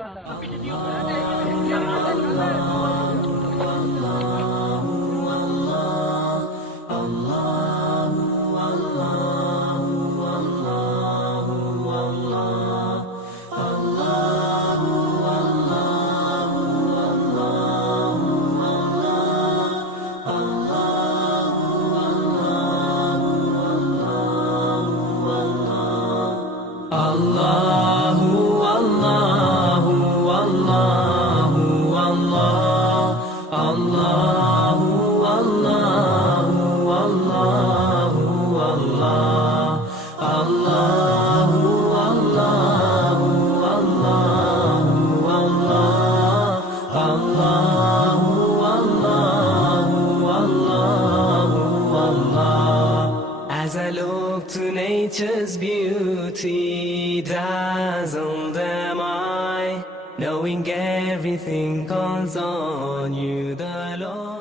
Allahu, Allahu, Allahu, Allah. Allahu, Allahu, Allahu, Allah. Allahu, Allahu, Allahu, Allah. Allahu, Allahu, Allahu, Allah. As I look to nature's beauty, dazzled am I, knowing everything calls on you, the Lord.